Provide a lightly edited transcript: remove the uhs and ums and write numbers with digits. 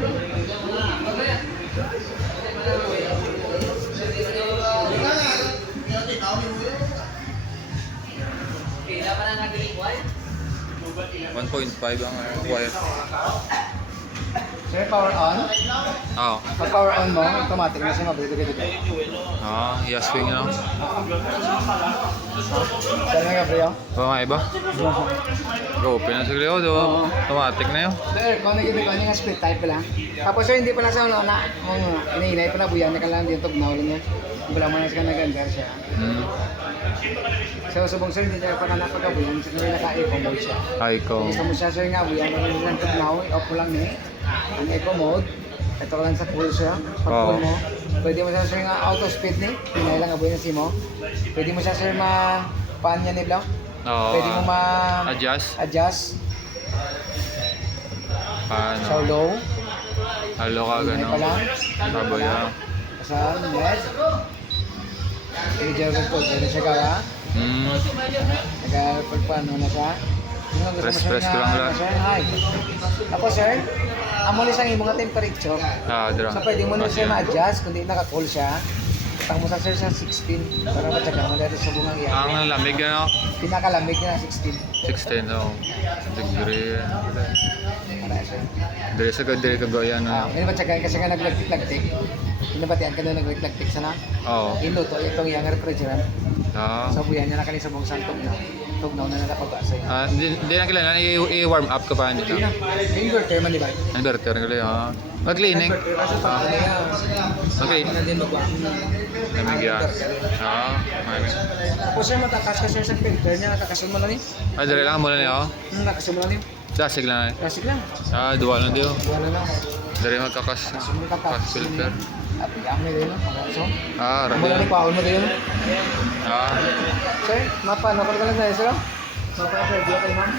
One 1.5 ang wire. Sir, power on. Oo. Pag power on mo, automatic na siya mabili ka dito. Yes, swing na. Saan nga, Gabriel? Ito nga iba? Go, open na siguro yun. Automatic na yun. Sir, kung nga split type pala. Tapos sir, hindi pala sa inainay pala, buyan na ka lang dito, tugnaw lang yan. Hindi pala manas ka nag-andar siya. So, subong sir, hindi niya pa na napagabuyan, so may naka-eco mode siya. Eco. Gusto mo siya sir nga, buyan na lang tugnaw, off mo lang niya. Ang eco mode, ito lang sa full siya. Pag full mo, pwede mo siya sir nga auto speed ni, hinay lang abuyan na mo. Pwede mo siya sir paan niya ni Blanc. Pwede mo adjust. Paano? So low. Halo ka Hinay pa lang. gano'n. Baboy na. Saan? Yes. Medyo good. Pwede siya gawa. Nagpagpaano na siya. Press ko lang lang. Ay. Ako sir, amo ni sang imong temperature. Dira. So pwede mo na siya ma-adjust kung di naka-cool siya. Tang mo sa sir sa 16 para matyaga mo dito sa bungang iyan. Ang lamig ano? Pinakalamig na 16. 16 degree. Para sir. Dire ka goyan na. Hindi matyaga kasi nga naglagtik. Pinabatian ka na naglagtik sana. Oo. Inuto itong iyang refrigerant. So buyan niya na kanina sa buong santog na. Tugnaw na napabasa yun. Hindi na kailangan i-warm up ka pa nito. Inverter man di ba? Inverter nga lang. Mag-cleaning. Okay. Na din magwang. Lamig yan. Tapos sir, matakas ka sir sa filter niya. Nakakasun mo na niyo. Dire lang muna niyo. Nakakasun mo na niyo. Plastic lang. Plastic lang. Duwa lang diyo. Buwan na lang. Dire magkakas. Filter. At ang may rin. Pangkaso. Rami. Mula ni paon mo din. Ah. Sir, mapano ka lang tayo sir? Mapano sir, diyo kay ma'am.